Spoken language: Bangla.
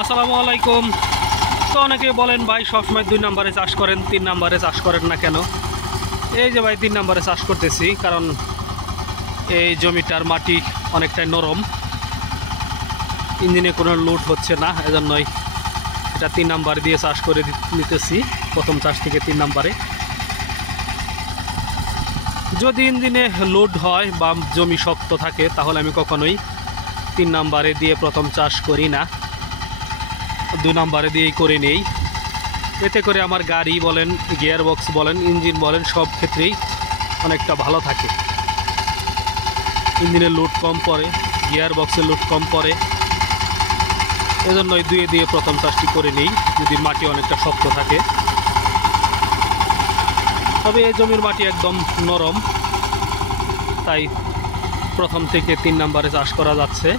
আসসালামু আলাইকুম। তো অনেকে বলেন ভাই সবসময় 2 নম্বরে চাষ করেন, 3 নম্বরে চাষ করেন না কেন? এই যে ভাই 3 নম্বরে চাষ করতেছি, কারণ এই জমিটার মাটি অনেকটাই নরম, ইঞ্জিনে কোনো লোড হচ্ছে না, এজন্যই এটা 3 নাম্বার দিয়ে চাষ করে নিতেছি। প্রথম চাষ থেকে 3 নাম্বারে। যদি ইঞ্জিনে লোড হয় বা জমি শক্ত থাকে তাহলে আমি কখনোই 3 নাম্বারে দিয়ে প্রথম চাষ করি না, 2 নাম্বারে দিয়েই করে নেই। এতে করে আমার গাড়ি বলেন, গিয়ার বক্স বলেন, ইঞ্জিন বলেন, সব ক্ষেত্রেই অনেকটা ভালো থাকে। ইঞ্জিনের লোড কম পড়ে, গিয়ার বক্সের লোড কম পড়ে, এজন্যই 2 দিয়ে প্রথম চাষটি করে নেই যদি মাটি অনেকটা শক্ত থাকে। তবে এই জমির মাটি একদম নরম, তাই প্রথম থেকে 3 নাম্বারে চাষ করা যাচ্ছে।